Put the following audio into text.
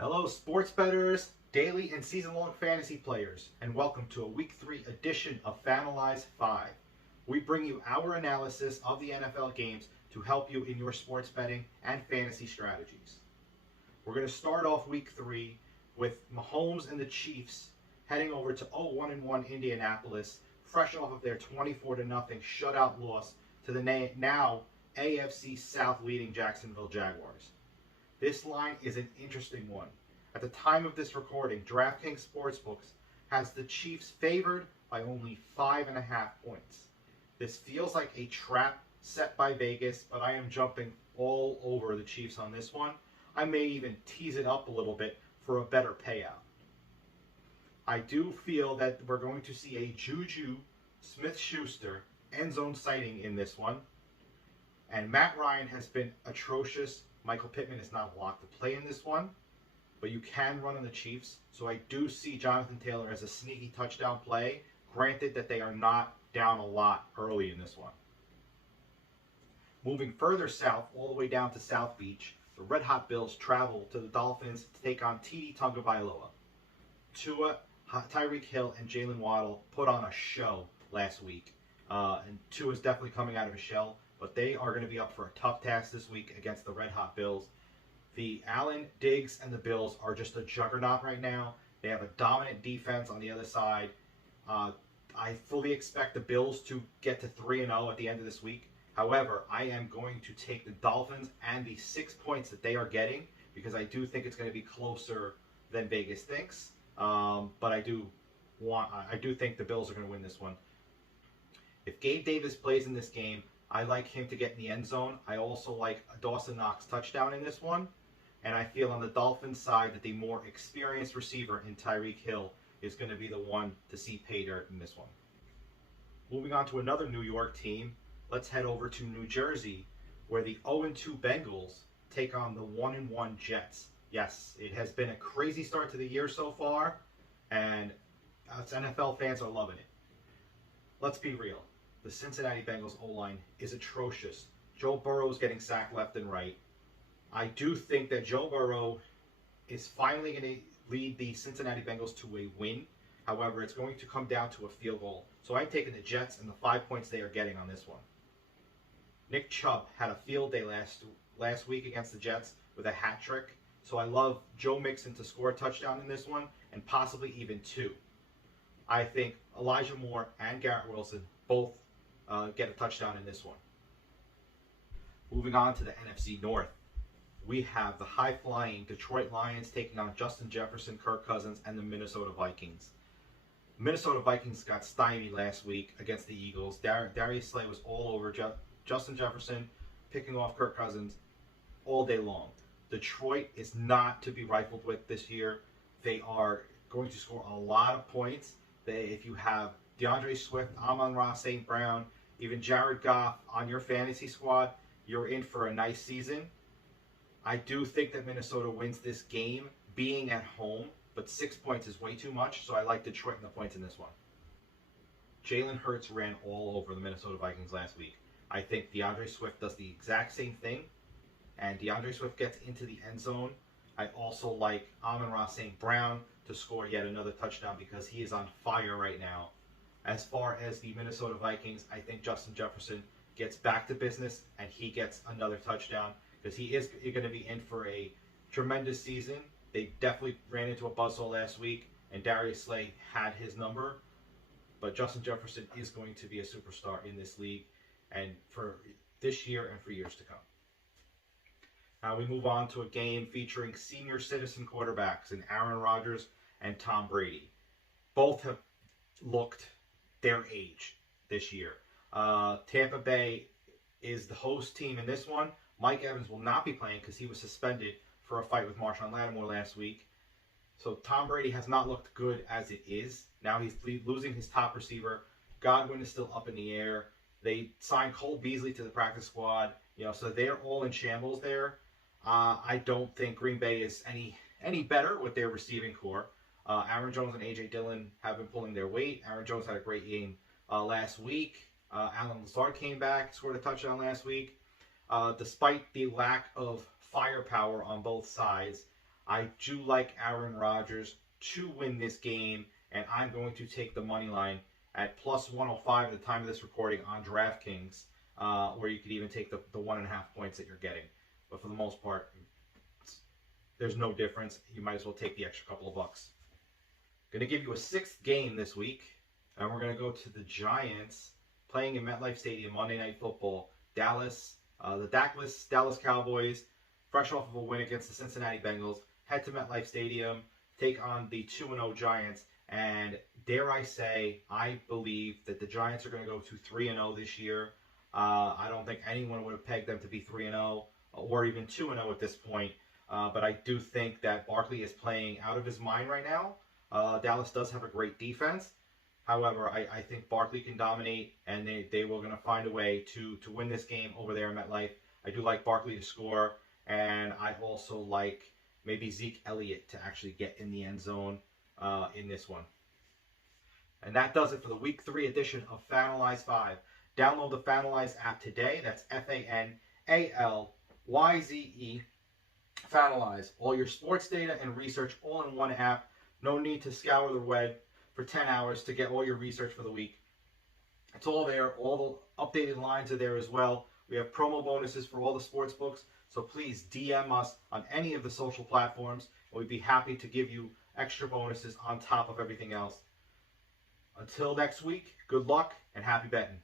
Hello, sports bettors, daily and season-long fantasy players, and welcome to a Week 3 edition of Fanalyze 5. We bring you our analysis of the NFL games to help you in your sports betting and fantasy strategies. We're going to start off Week 3 with Mahomes and the Chiefs heading over to 0-1 Indianapolis, fresh off of their 24-0 shutout loss to the now AFC South leading Jacksonville Jaguars. This line is an interesting one. At the time of this recording, DraftKings Sportsbooks has the Chiefs favored by only 5.5 points. This feels like a trap set by Vegas, but I am jumping all over the Chiefs on this one. I may even tease it up a little bit for a better payout. I do feel that we're going to see a Juju Smith-Schuster end zone sighting in this one. And Matt Ryan has been atrocious. Michael Pittman is not locked to play in this one, but you can run on the Chiefs. So I do see Jonathan Taylor as a sneaky touchdown play, granted that they are not down a lot early in this one. Moving further south, all the way down to South Beach, the Red Hot Bills travel to the Dolphins to take on TD Tagovailoa. Tua, Tyreek Hill, and Jalen Waddle put on a show last week. And Tua is definitely coming out of his shell, but they are going to be up for a tough task this week against the Red Hot Bills. The Allen, Diggs, and the Bills are just a juggernaut right now. They have a dominant defense on the other side. I fully expect the Bills to get to 3-0 at the end of this week. However, I am going to take the Dolphins and the 6 points that they are getting because I do think it's going to be closer than Vegas thinks. But I do think the Bills are going to win this one. If Gabe Davis plays in this game, I like him to get in the end zone. I also like a Dawson Knox touchdown in this one. And I feel on the Dolphins side that the more experienced receiver in Tyreek Hill is going to be the one to see pay dirt in this one. Moving on to another New York team, let's head over to New Jersey, where the 0-2 Bengals take on the 1-1 Jets. Yes, it has been a crazy start to the year so far, and us NFL fans are loving it. Let's be real. The Cincinnati Bengals O-line is atrocious. Joe Burrow is getting sacked left and right. I do think that Joe Burrow is finally going to lead the Cincinnati Bengals to a win. However, it's going to come down to a field goal. So I'm taking the Jets and the 5 points they are getting on this one. Nick Chubb had a field day last week against the Jets with a hat trick. So I love Joe Mixon to score a touchdown in this one and possibly even two. I think Elijah Moore and Garrett Wilson both get a touchdown in this one. Moving on to the NFC North, we have the high-flying Detroit Lions taking on Justin Jefferson, Kirk Cousins, and the Minnesota Vikings. Minnesota Vikings got stymied last week against the Eagles. Darius Slay was all over Justin Jefferson, picking off Kirk Cousins all day long. Detroit is not to be rifled with this year. They are going to score a lot of points. If you have DeAndre Swift, Amon-Ra St. Brown, even Jared Goff on your fantasy squad, you're in for a nice season. I do think that Minnesota wins this game being at home, but 6 points is way too much, so I like Detroit and the points in this one. Jalen Hurts ran all over the Minnesota Vikings last week. I think DeAndre Swift does the exact same thing, and DeAndre Swift gets into the end zone. I also like Amon-Ra St. Brown to score yet another touchdown because he is on fire right now. As far as the Minnesota Vikings, I think Justin Jefferson gets back to business and he gets another touchdown because he is going to be in for a tremendous season. They definitely ran into a buzzsaw last week, and Darius Slay had his number. But Justin Jefferson is going to be a superstar in this league and for this year and for years to come. Now we move on to a game featuring senior citizen quarterbacks in Aaron Rodgers and Tom Brady. Both have looked their age this year. Tampa Bay is the host team in this one. Mike Evans will not be playing because he was suspended for a fight with Marshawn Lattimore last week. So Tom Brady has not looked good as it is. Now he's losing his top receiver. Godwin is still up in the air. They signed Cole Beasley to the practice squad. So they're all in shambles there. I don't think Green Bay is any better with their receiving core. Aaron Jones and A.J. Dillon have been pulling their weight. Aaron Jones had a great game last week. Alan Lazard came back, scored a touchdown last week. Despite the lack of firepower on both sides, I do like Aaron Rodgers to win this game, and I'm going to take the money line at plus 105 at the time of this recording on DraftKings, where you could even take the 1.5 points that you're getting. But for the most part, there's no difference. You might as well take the extra couple of bucks. Going to give you a sixth game this week, and we're going to go to the Giants playing in MetLife Stadium Monday Night Football. The Dallas Cowboys, fresh off of a win against the Cincinnati Bengals, head to MetLife Stadium, take on the 2-0 Giants, and dare I say, I believe that the Giants are going to go to 3-0 this year. I don't think anyone would have pegged them to be 3-0 or even 2-0 at this point. But I do think that Barkley is playing out of his mind right now. Dallas does have a great defense. However, I think Barkley can dominate, and they were going to find a way to win this game over there in MetLife. I do like Barkley to score, and I also like maybe Zeke Elliott to actually get in the end zone in this one. And that does it for the Week 3 edition of Fanalize 5. Download the Fanalize app today. That's F-A-N-A-L-Y-Z-E. Fanalize. All your sports data and research all in one app. No need to scour the web for 10 hours to get all your research for the week. It's all there. All the updated lines are there as well. We have promo bonuses for all the sports books. So please DM us on any of the social platforms. And we'd be happy to give you extra bonuses on top of everything else. Until next week, good luck and happy betting.